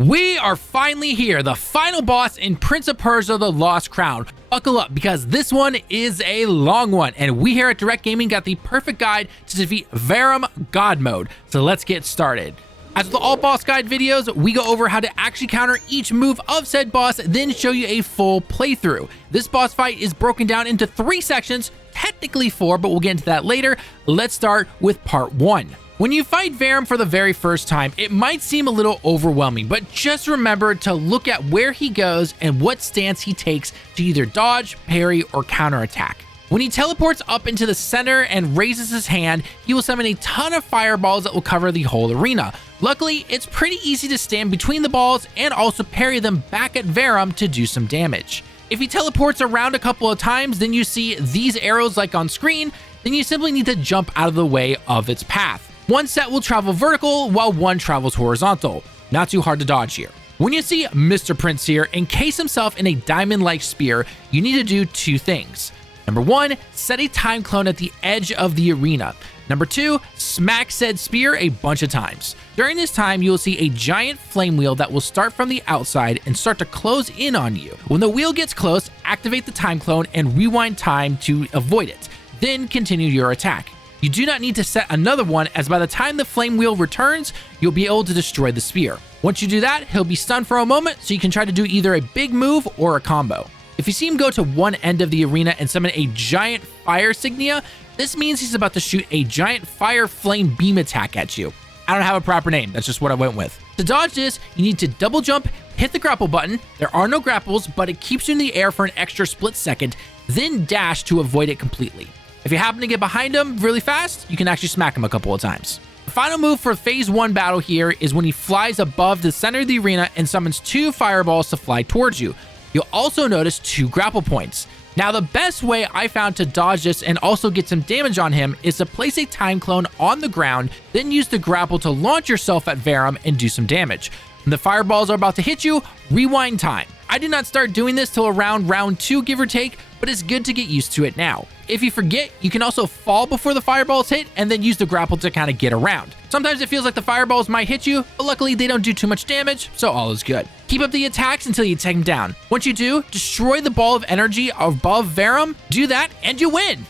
We are finally here, the final boss in Prince of Persia: The Lost Crown. Buckle up, because this one is a long one, and we here at Direct Gaming got the perfect guide to defeat Vahram God Mode. So let's get started. As with all boss guide videos, we go over how to actually counter each move of said boss, then show you a full playthrough. This boss fight is broken down into 3 sections, technically 4, but we'll get into that later. Let's start with part 1. When you fight Vahram for the very first time, it might seem a little overwhelming, but just remember to look at where he goes and what stance he takes to either dodge, parry, or counterattack. When he teleports up into the center and raises his hand, he will summon a ton of fireballs that will cover the whole arena. Luckily, it's pretty easy to stand between the balls and also parry them back at Vahram to do some damage. If he teleports around a couple of times, then you see these arrows like on screen, then you simply need to jump out of the way of its path. One set will travel vertical while one travels horizontal. Not too hard to dodge here. When you see Mr. Prince here encase himself in a diamond-like spear, you need to do 2 things. Number 1, set a time clone at the edge of the arena. Number 2, smack said spear a bunch of times. During this time, you will see a giant flame wheel that will start from the outside and start to close in on you. When the wheel gets close, activate the time clone and rewind time to avoid it. Then continue your attack. You do not need to set another one, as by the time the flame wheel returns, you'll be able to destroy the spear. Once you do that, he'll be stunned for a moment, so you can try to do either a big move or a combo. If you see him go to one end of the arena and summon a giant fire signia, this means he's about to shoot a giant fire flame beam attack at you. I don't have a proper name, that's just what I went with. To dodge this, you need to double jump, hit the grapple button. There are no grapples, but it keeps you in the air for an extra split second, then dash to avoid it completely. If you happen to get behind him really fast, you can actually smack him a couple of times. The final move for phase 1 battle here is when he flies above the center of the arena and summons 2 fireballs to fly towards you. You'll also notice 2 grapple points. Now, the best way I found to dodge this and also get some damage on him is to place a time clone on the ground, then use the grapple to launch yourself at Vahram and do some damage. When the fireballs are about to hit you, rewind time. I did not start doing this till around round 2, give or take, but it's good to get used to it now. If you forget, you can also fall before the fireballs hit and then use the grapple to kind of get around. Sometimes it feels like the fireballs might hit you, but luckily they don't do too much damage, so all is good. Keep up the attacks until you take him down. Once you do, destroy the ball of energy above Vahram. Do that and you win.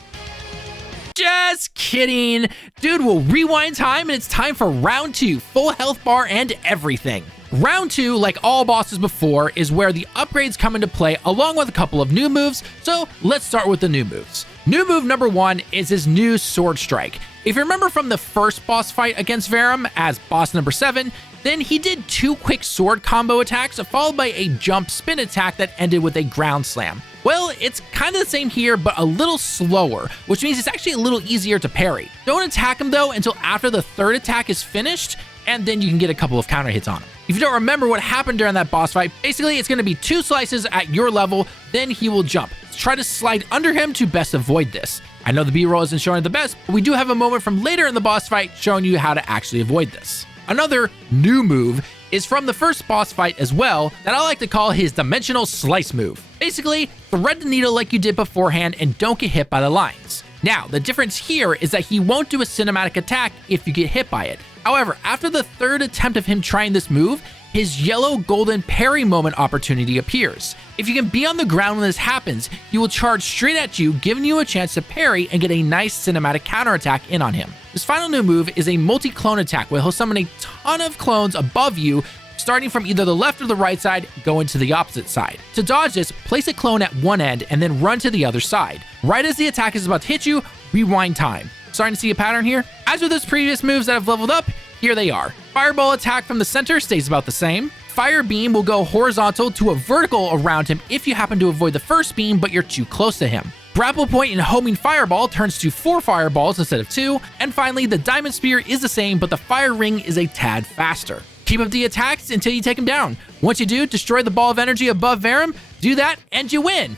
Just kidding. Dude will rewind time and it's time for round 2, full health bar and everything. Round 2, like all bosses before, is where the upgrades come into play along with a couple of new moves, so let's start with the new moves. New move number 1 is his new sword strike. If you remember from the first boss fight against Vahram as boss number 7, then he did 2 quick sword combo attacks followed by a jump spin attack that ended with a ground slam. Well, it's kind of the same here, but a little slower, which means it's actually a little easier to parry. Don't attack him though until after the 3rd attack is finished, and then you can get a couple of counter hits on him. If you don't remember what happened during that boss fight, basically it's going to be 2 slices at your level, then he will jump. Try to slide under him to best avoid this. I know the B-roll isn't showing it the best, but we do have a moment from later in the boss fight showing you how to actually avoid this. Another new move is from the first boss fight as well, that I like to call his dimensional slice move. Basically, thread the needle like you did beforehand and don't get hit by the lines. Now, the difference here is that he won't do a cinematic attack if you get hit by it. However, after the 3rd attempt of him trying this move, his yellow golden parry moment opportunity appears. If you can be on the ground when this happens, he will charge straight at you, giving you a chance to parry and get a nice cinematic counterattack in on him. This final new move is a multi-clone attack where he'll summon a ton of clones above you, starting from either the left or the right side, going to the opposite side. To dodge this, place a clone at one end and then run to the other side. Right as the attack is about to hit you, rewind time. Starting to see a pattern here? As with those previous moves that have leveled up, here they are. Fireball attack from the center stays about the same. Fire beam will go horizontal to a vertical around him if you happen to avoid the first beam but you're too close to him. Grapple point and homing fireball turns to 4 fireballs instead of 2. And finally, the diamond spear is the same, but the fire ring is a tad faster. Keep up the attacks until you take him down. Once you do, destroy the ball of energy above Vahram. Do that and you win.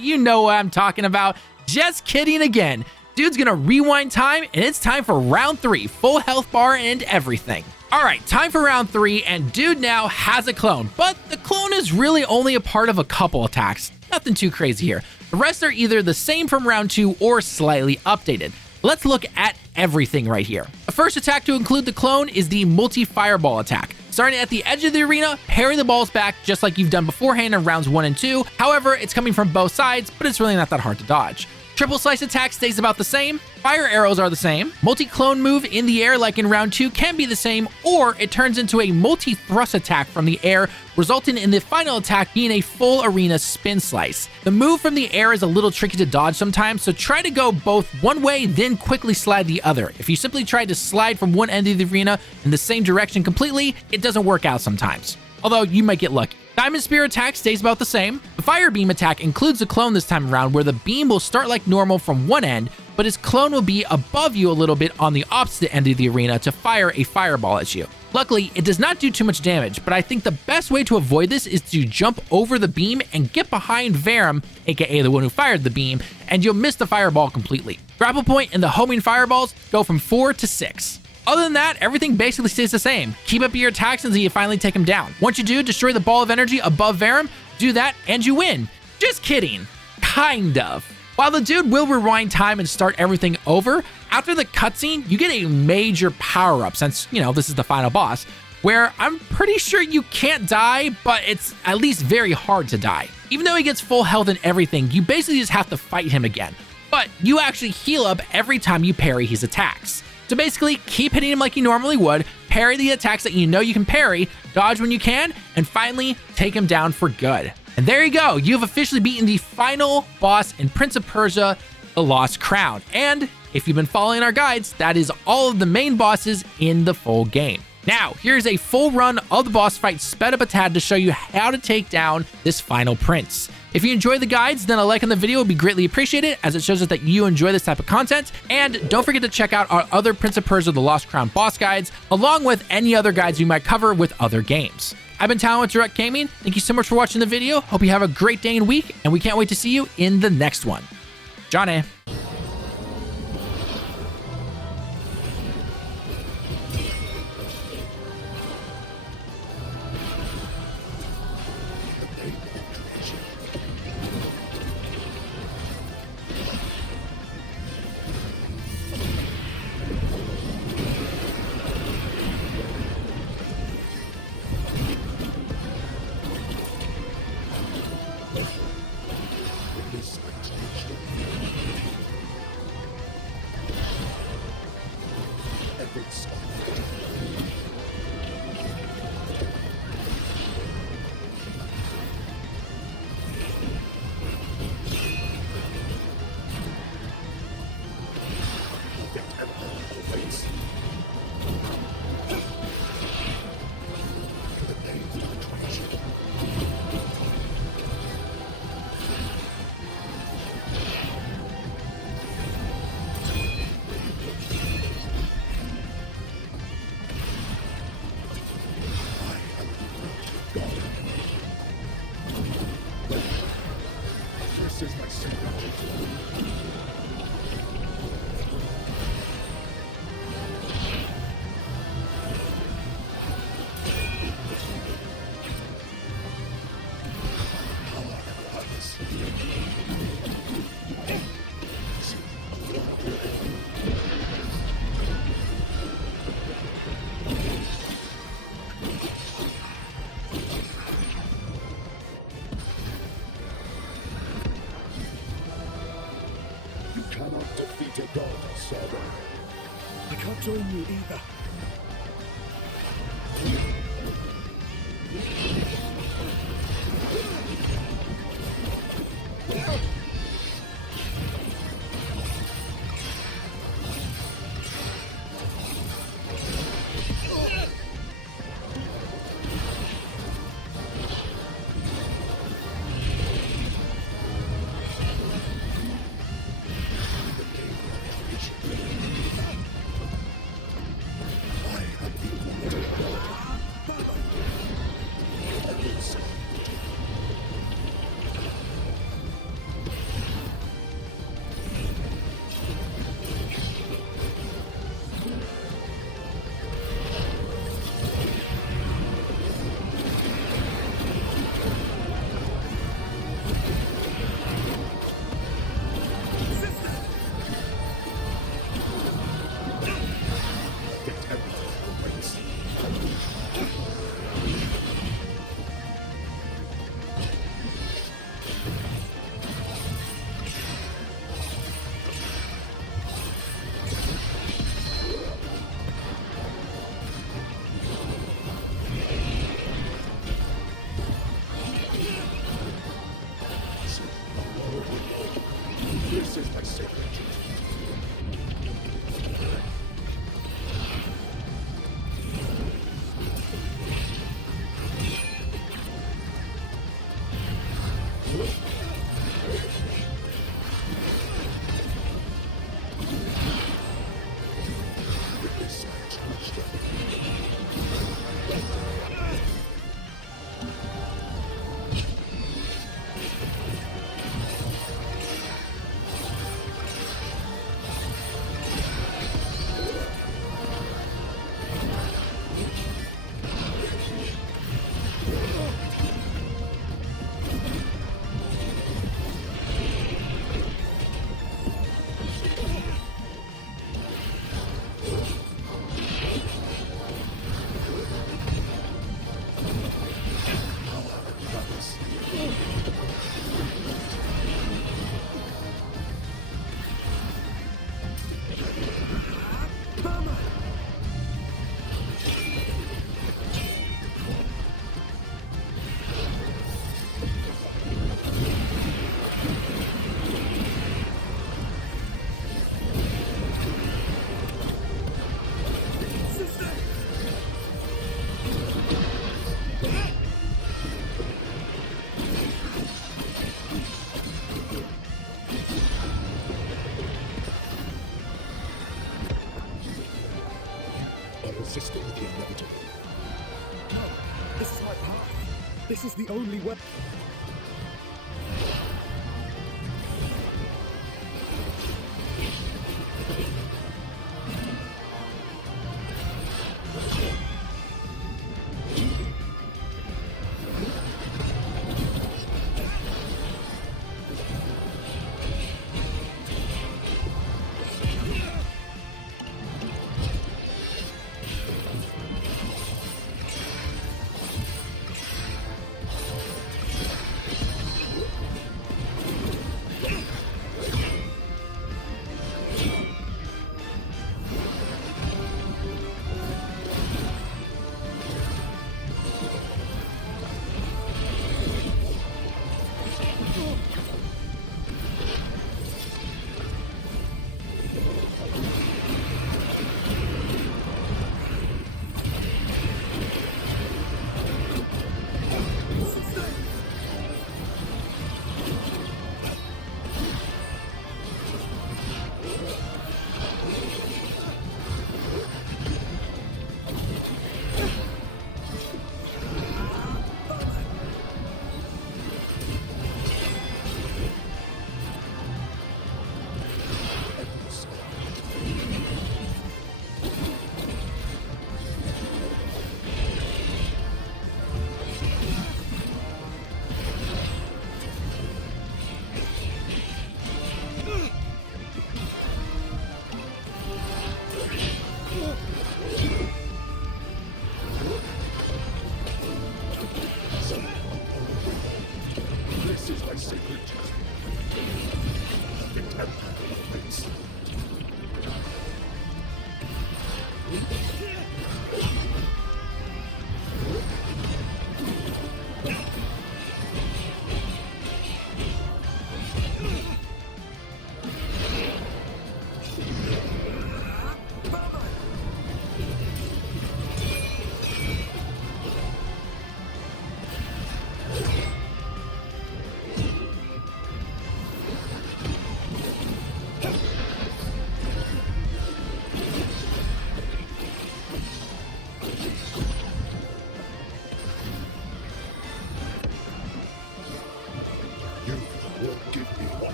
You know what I'm talking about. Just kidding again. Dude's gonna rewind time and it's time for round 3, full health bar and everything. All right, time for round 3, and dude now has a clone, but the clone is really only a part of a couple attacks. Nothing too crazy here. The rest are either the same from round 2 or slightly updated. Let's look at everything right here. The first attack to include the clone is the multi-fireball attack. Starting at the edge of the arena, parry the balls back just like you've done beforehand in rounds 1 and 2. However, it's coming from both sides, but it's really not that hard to dodge. Triple slice attack stays about the same, fire arrows are the same, multi-clone move in the air like in round 2 can be the same, or it turns into a multi-thrust attack from the air, resulting in the final attack being a full arena spin slice. The move from the air is a little tricky to dodge sometimes, so try to go both one way then quickly slide the other. If you simply try to slide from one end of the arena in the same direction completely, it doesn't work out sometimes. Although you might get lucky. Diamond Spear attack stays about the same. The Fire Beam attack includes a clone this time around where the beam will start like normal from one end, but his clone will be above you a little bit on the opposite end of the arena to fire a fireball at you. Luckily, it does not do too much damage, but I think the best way to avoid this is to jump over the beam and get behind Vahram, aka the one who fired the beam, and you'll miss the fireball completely. Grapple point and the homing fireballs go from 4 to 6. Other than that, everything basically stays the same. Keep up your attacks until you finally take him down. Once you do, destroy the ball of energy above Vahram, do that, and you win. Just kidding. Kind of. While the dude will rewind time and start everything over, after the cutscene, you get a major power-up since, this is the final boss, where I'm pretty sure you can't die, but it's at least very hard to die. Even though he gets full health and everything, you basically just have to fight him again. But you actually heal up every time you parry his attacks. So basically, keep hitting him like you normally would, parry the attacks that you know you can parry, dodge when you can, and finally take him down for good. And there you go, you have officially beaten the final boss in Prince of Persia, The Lost Crown. And if you've been following our guides, that is all of the main bosses in the full game. Now, here's a full run of the boss fight sped up a tad to show you how to take down this final prince. If you enjoy the guides, then a like on the video would be greatly appreciated as it shows us that you enjoy this type of content. And don't forget to check out our other Prince of Persia The Lost Crown boss guides, along with any other guides we might cover with other games. I've been Tallen with Direct Gaming. Thank you so much for watching the video. Hope you have a great day and week, and we can't wait to see you in the next one. Johnny. This is my secret. Cannot defeat a god, Sargon. I can't join you either. is my path. This is the only way.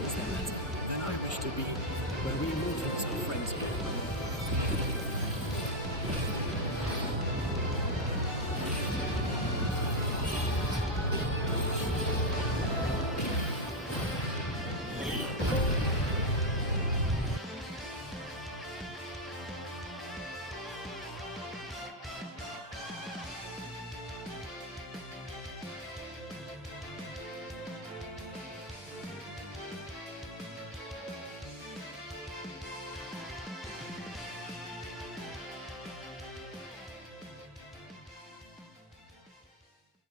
Then I wish to be where we mortals are friends again.